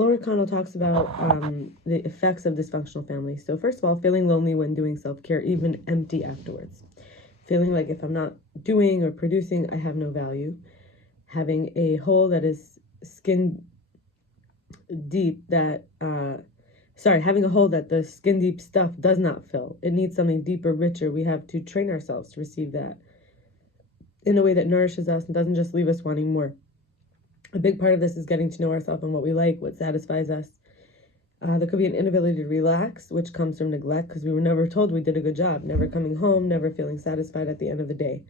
Laura Connell talks about the effects of dysfunctional families. So first of all, feeling lonely when doing self-care, even empty afterwards. Feeling like if I'm not doing or producing, I have no value. Having a hole that is skin deep having a hole that the skin deep stuff does not fill. It needs something deeper, richer. We have to train ourselves to receive that in a way that nourishes us and doesn't just leave us wanting more. A big part of this is getting to know ourselves and what we like, what satisfies us. There could be an inability to relax, which comes from neglect, because we were never told we did a good job, never coming home, never feeling satisfied at the end of the day.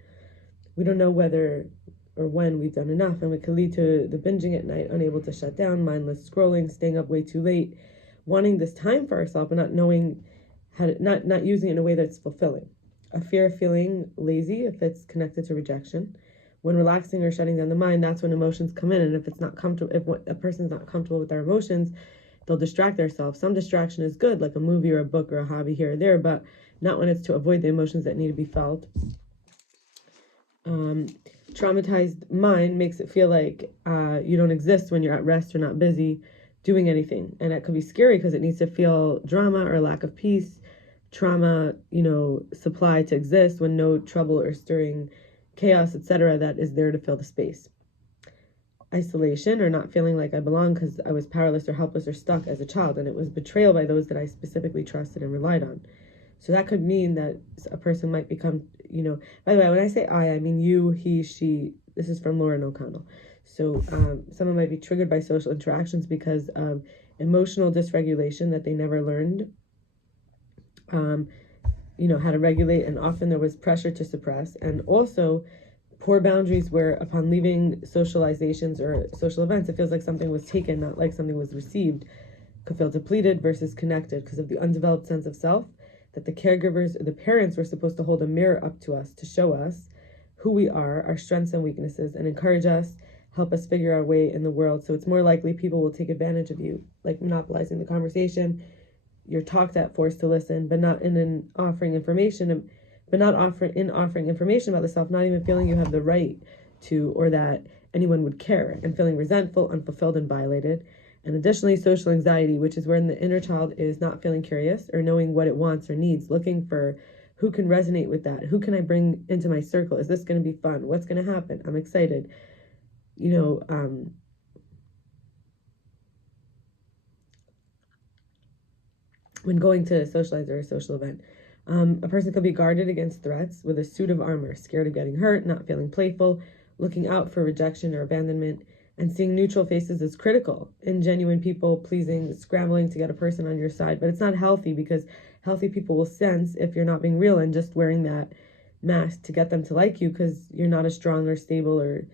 We don't know whether or when we've done enough, and it could lead to the binging at night, unable to shut down, mindless scrolling, staying up way too late, wanting this time for ourselves, but not knowing how to, not using it in a way that's fulfilling. A fear of feeling lazy, if it's connected to rejection. When relaxing or shutting down the mind, that's when emotions come in. And if it's not comfortable, if a person's not comfortable with their emotions, they'll distract themselves. Some distraction is good, like a movie or a book or a hobby here or there, but not when it's to avoid the emotions that need to be felt. Traumatized mind makes it feel like you don't exist when you're at rest or not busy doing anything. And that could be scary because it needs to feel drama or lack of peace, trauma, supply to exist when no trouble or stirring chaos, etc., that is there to fill the space. Isolation, or not feeling like I belong because I was powerless or helpless or stuck as a child, and it was betrayal by those that I specifically trusted and relied on. So that could mean that a person might become, by the way, when I say I mean you, he, she. This is from Lauren O'Connell. So someone might be triggered by social interactions because of emotional dysregulation that they never learned how to regulate, and often there was pressure to suppress, and also poor boundaries where upon leaving socializations or social events, it feels like something was taken, not like something was received. Could feel depleted versus connected because of the undeveloped sense of self that the caregivers or the parents were supposed to hold a mirror up to us to show us who we are, our strengths and weaknesses, and encourage us, help us figure our way in the world. So it's more likely people will take advantage of you, like monopolizing the conversation. You're talked at, forced to listen, but not in offering information about the self, not even feeling you have the right to, or that anyone would care, and feeling resentful, unfulfilled, and violated. And additionally, social anxiety, which is when the inner child is not feeling curious or knowing what it wants or needs, looking for who can resonate with that, who can I bring into my circle, is this going to be fun, what's going to happen, I'm excited, when going to socialize or a social event. A person could be guarded against threats with a suit of armor, scared of getting hurt, not feeling playful, looking out for rejection or abandonment, and seeing neutral faces is critical. Ingenuine people pleasing, scrambling to get a person on your side. But it's not healthy, because healthy people will sense if you're not being real and just wearing that mask to get them to like you because you're not a strong or stable or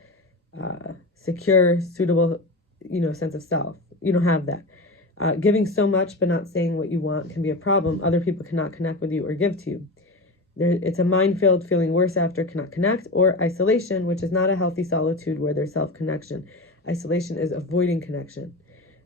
secure, suitable, sense of self. You don't have that. Giving so much but not saying what you want can be a problem. Other people cannot connect with you or give to you. It's a minefield, feeling worse after, cannot connect. Or isolation, which is not a healthy solitude where there's self-connection. Isolation is avoiding connection.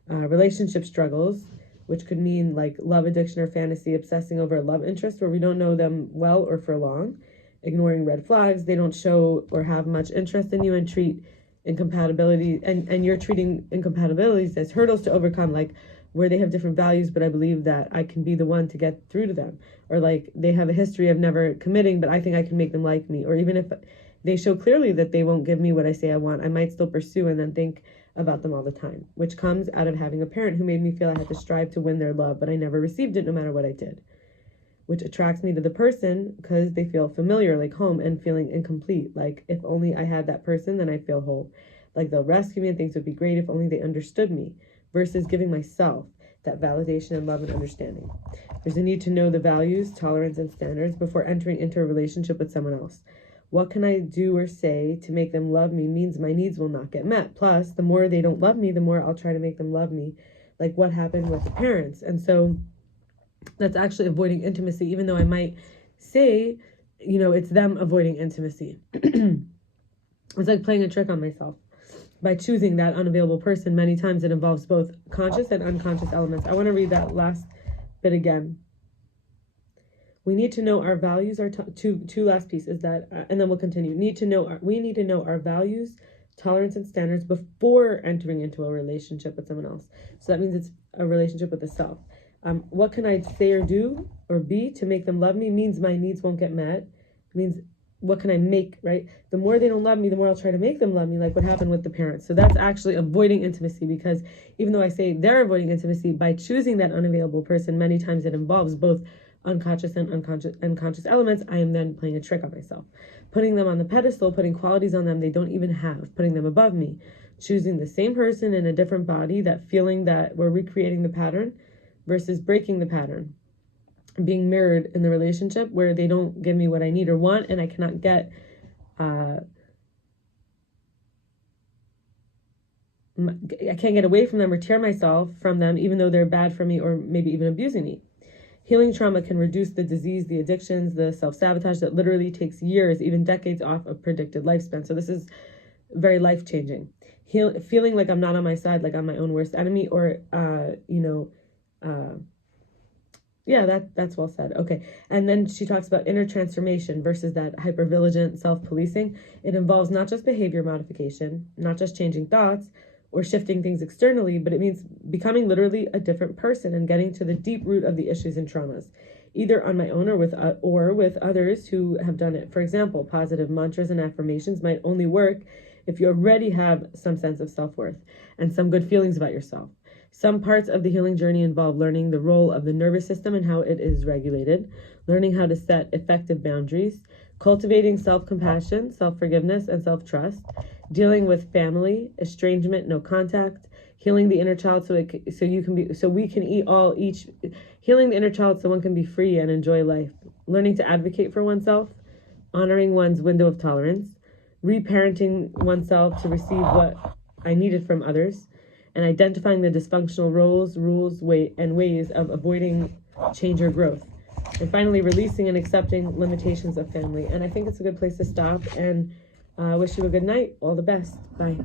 Relationship struggles, which could mean like love addiction or fantasy, obsessing over a love interest where we don't know them well or for long. Ignoring red flags, they don't show or have much interest in you, and treat incompatibility, and you're treating incompatibilities as hurdles to overcome, like where they have different values, but I believe that I can be the one to get through to them. Or like they have a history of never committing, but I think I can make them like me. Or even if they show clearly that they won't give me what I say I want, I might still pursue and then think about them all the time, which comes out of having a parent who made me feel I had to strive to win their love, but I never received it no matter what I did, which attracts me to the person because they feel familiar, like home, and feeling incomplete. Like if only I had that person, then I'd feel whole. Like they'll rescue me and things would be great if only they understood me, versus giving myself that validation and love and understanding. There's a need to know the values, tolerance, and standards before entering into a relationship with someone else. What can I do or say to make them love me means my needs will not get met. Plus, the more they don't love me, the more I'll try to make them love me, like what happened with the parents. And so that's actually avoiding intimacy, even though I might say, it's them avoiding intimacy. It's like playing a trick on myself. By choosing that unavailable person, many times it involves both conscious and unconscious elements. I want to read that last bit again. We need to know our values. Two last pieces that, and then we'll continue. We need to know our values, tolerance and standards before entering into a relationship with someone else. So that means it's a relationship with the self. What can I say or do or be to make them love me means my needs won't get met. It means what can I make, right? The more they don't love me, the more I'll try to make them love me, like what happened with the parents. So that's actually avoiding intimacy, because even though I say they're avoiding intimacy, by choosing that unavailable person, many times it involves both unconscious and unconscious elements. I am then playing a trick on myself, putting them on the pedestal, putting qualities on them they don't even have, putting them above me, choosing the same person in a different body, that feeling that we're recreating the pattern versus breaking the pattern, being mirrored in the relationship where they don't give me what I need or want, and I cannot get I can't get away from them or tear myself from them, even though they're bad for me or maybe even abusing me. Healing trauma can reduce the disease, the addictions, the self-sabotage that literally takes years, even decades off of predicted lifespan. So this is very life-changing. Feeling like I'm not on my side, like I'm my own worst enemy, or yeah, that's well said. Okay. And then she talks about inner transformation versus that hypervigilant self-policing. It involves not just behavior modification, not just changing thoughts or shifting things externally, but it means becoming literally a different person and getting to the deep root of the issues and traumas, either on my own or with others who have done it. For example, positive mantras and affirmations might only work if you already have some sense of self-worth and some good feelings about yourself. Some parts of the healing journey involve learning the role of the nervous system and how it is regulated, learning how to set effective boundaries, cultivating self-compassion, self-forgiveness, and self-trust, dealing with family, estrangement, no contact, healing the inner child healing the inner child so one can be free and enjoy life, learning to advocate for oneself, honoring one's window of tolerance, reparenting oneself to receive what I needed from others, and identifying the dysfunctional rules, and ways of avoiding change or growth. And finally, releasing and accepting limitations of family. And I think it's a good place to stop, and wish you a good night. All the best. Bye.